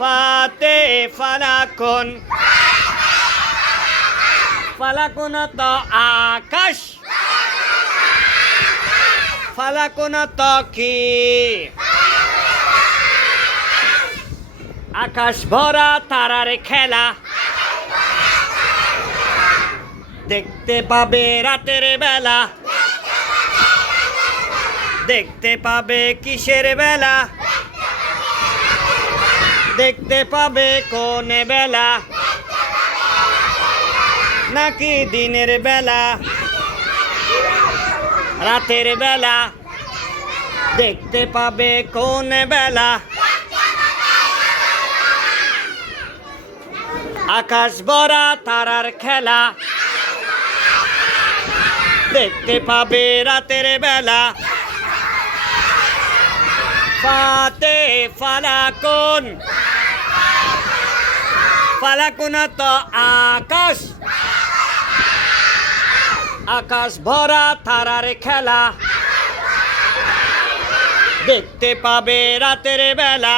ফাতে ফালাকুন, ফালাকুন তো আকাশ, ফালাকুন তো কি? আকাশ ভরা তারার খেলা, দেখতে পাবে রাতের বেলা, দেখতে পাবে কিসের বেলা, দেখতে পাবে কোন বেলা, নাকি দিনের বেলা, রাতের বেলা, দেখতে পাবে কোন বেলা। আকাশ ভরা তারার খেলা, দেখতে পাবে রাতের বেলা। ফাতে ফালাকুন, ফালাকুন তো আকাশ, আকাশ ভরা তারার খেলা, দেখতে পাবে রাতের বেলা।